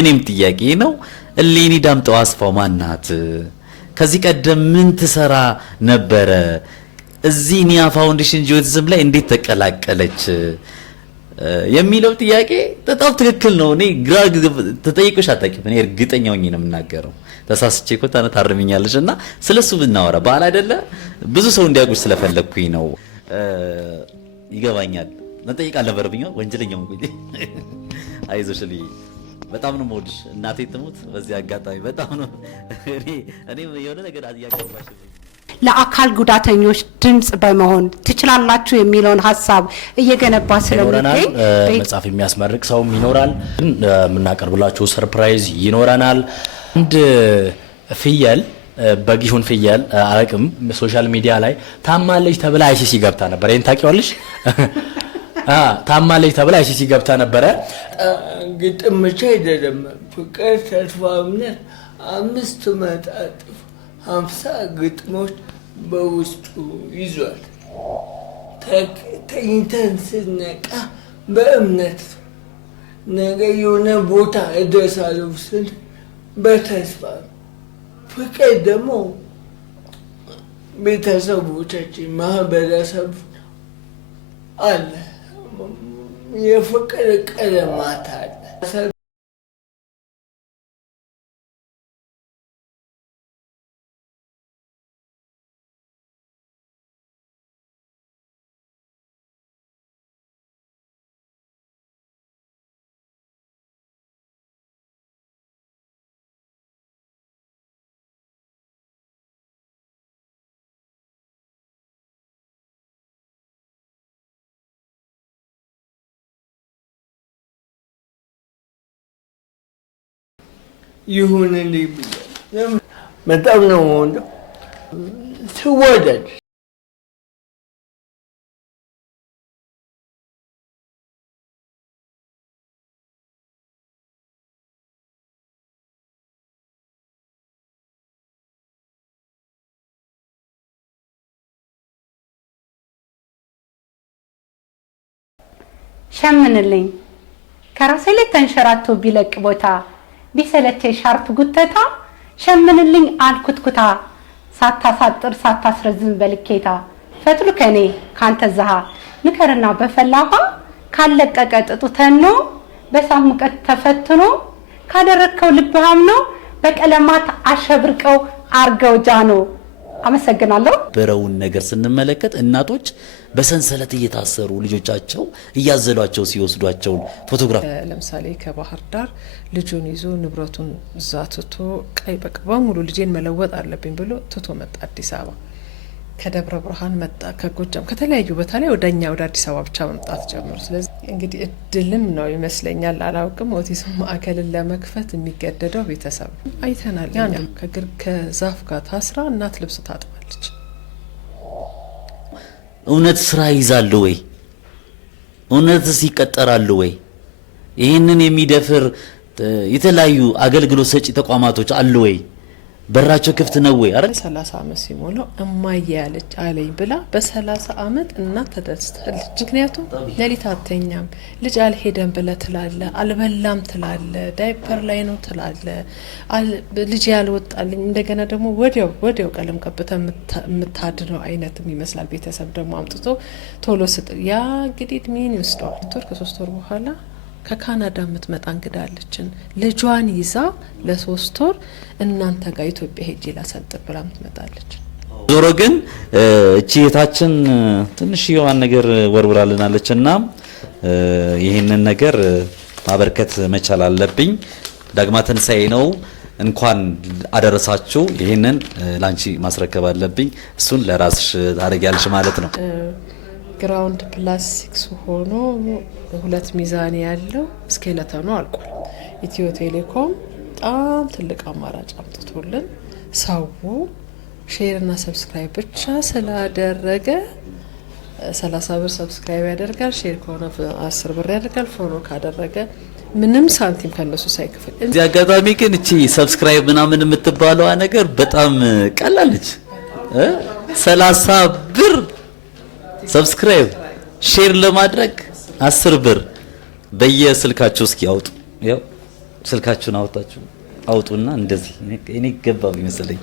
እኔም ጥያቄ ነው እሌኒ ዳምጠው አስፋው ማናት? ከዚህ ቀደም ምን ትሰራ ነበረ? እዚህ ኒያ ፋውንዴሽን ጂኦቲዝም ላይ እንዴት ተቀላቀለች የሚለው ጥያቄ በጣም ትክክል ነው። እኔ ግራ ተጠይቆሽ አታውቂም። እኔ እርግጠኛ ሆኜ ነው የምናገረው። ተሳስቼ እኮ ታርሚኛለሽ እና ስለሱ ብናወራ ባል አይደለ ብዙ ሰው እንዲያውቁሽ ስለፈለኩኝ ነው። ይገባኛል። መጠየቅ አልነበረብኝ ወንጀለኛው እንጂ አይዞሽ ልይ በጣም ነው የምወድሽ። እናቴ ትሙት በዚህ አጋጣሚ በጣም ነው እኔ የሆነ ነገር አያቀርባሽ ለአካል ጉዳተኞች ድምጽ በመሆን ትችላላችሁ የሚለውን ሐሳብ እየገነባ ስለሚገኝ መጽሐፍ የሚያስመርቅ ሰው ይኖራል። የምናቀርብላችሁ ሰርፕራይዝ ይኖረናል። አንድ ፍየል በጊሁን ፍየል አላቅም ሶሻል ሚዲያ ላይ ታማለች ተብላ አይሲሲ ገብታ ነበር። ይሄን ታውቂዋለሽ? ታማለች ተብላ አይሲሲ ገብታ ነበር። ግጥም ብቻ አይደለም ፍቅር፣ ተስፋ፣ እምነት 5 መጣጥፍ 50 ግጥሞች በውስጡ ይዟል። ተኝተን ስነቃ በእምነት ነገ የሆነ ቦታ እደርሳለሁ ስል በተስፋ ፍቅር ደግሞ ቤተሰቦቻችን ማህበረሰብ አለ። የፍቅር ቀለማት አለ። ይሁንልኝ ብዬ በጣም ነው የምወደው። ትወደድ ሸምንልኝ ከራሴ ላይ ተንሸራቶ ቢለቅ ቦታ ቢሰለቼ ሻርፕ ጉተታ ሸምንልኝ አልኩትኩታ ሳታሳጥር ሳታስረዝም በልኬታ ፈትሉ ከኔ ካንተ ዘሃ ንከርና በፈላሃ ካለቀቀ ጥጡ ተኖ በሳሙቀት ተፈትኖ ካደረከው ልብሃም ነው በቀለማት አሸብርቀው አርገው ጃኖ። አመሰግናለሁ። በረውን ነገር ስንመለከት እናቶች በሰንሰለት እየታሰሩ ልጆቻቸው እያዘሏቸው ሲወስዷቸው ፎቶግራፍ ለምሳሌ ከባህር ዳር ልጁን ይዞ ንብረቱን ዛትቶ ቀይ በቃ በሙሉ ልጄን መለወጥ አለብኝ ብሎ ትቶ መጣ አዲስ አበባ። ከደብረ ብርሃን መጣ፣ ከጎጃም ከተለያዩ በታላይ ወደኛ ወደ አዲስ አበባ ብቻ መምጣት ጀመሩ። ስለዚህ እንግዲህ እድልም ነው ይመስለኛል አላውቅም። ኦቲዝም ማዕከልን ለመክፈት የሚገደደው ቤተሰብ አይተናል። ያን ከዛፍ ጋር ታስራ እናት ልብስ ታጥባለች። እውነት ስራ ይዛሉ ወይ? እውነትስ ይቀጠራሉ ወይ? ይህንን የሚደፍር የተለያዩ አገልግሎት ሰጪ ተቋማቶች አሉ ወይ? በራቸው ክፍት ነው ወይ? አረ 30 አመት ሲሞላው እማዬ ያለች አለኝ ብላ በ30 አመት እናት ተደስታለች። ምክንያቱም ሌሊት አተኛም ልጅ አልሄደም ብለ ትላለ፣ አልበላም ትላለ፣ ዳይፐር ላይ ነው ትላለ፣ ልጅ ያልወጣልኝ እንደገና ደግሞ ወዲያው ቀለም ቀብተ የምታድነው አይነትም ይመስላል። ቤተሰብ ደግሞ አምጥቶ ቶሎ ስጥ ያ እንግዲህ እድሜን ይወስደዋል። ከ3 ወር በኋላ ከካናዳ የምትመጣ እንግዳለችን ልጇን ይዛ ለ3 ወር እናንተ ጋር ኢትዮጵያ ሄጄ ላሰልጥን ብላ ምትመጣለች። ዞሮ ግን እቺ የታችን ትንሽ የዋን ነገር ወርውራልናለችና ይሄንን ነገር ማበርከት መቻል አለብኝ። ዳግማ ትንሳኤ ነው። እንኳን አደረሳችሁ። ይሄንን ላንቺ ማስረከብ አለብኝ። እሱን ለራስሽ ታደርጊያለሽ ማለት ነው። ግራውንድ ፕላስ 6 ሆኖ 2 ሚዛን ያለው ስኬለተኑ አልቋል። ኢትዮ ቴሌኮም በጣም ትልቅ አማራጭ አምጥቶልን ሰው ሼር እና ሰብስክራይብ ብቻ ስላደረገ 30 ብር ሰብስክራይብ ያደርጋል፣ ሼር ከሆነ 10 ብር ያደርጋል፣ ፎሎ ካደረገ ምንም ሳንቲም ከነሱ ሳይከፍል። እዚህ አጋጣሚ ግን እቺ ሰብስክራይብ ምናምን የምትባለዋ ነገር በጣም ቀላልች። 30 ብር ሰብስክራይብ ሼር ለማድረግ 10 ብር በየስልካቸው እስኪ ያውጡ። ያው ስልካችሁን አውጡና እንደዚህ እኔ ገባው ይመስለኝ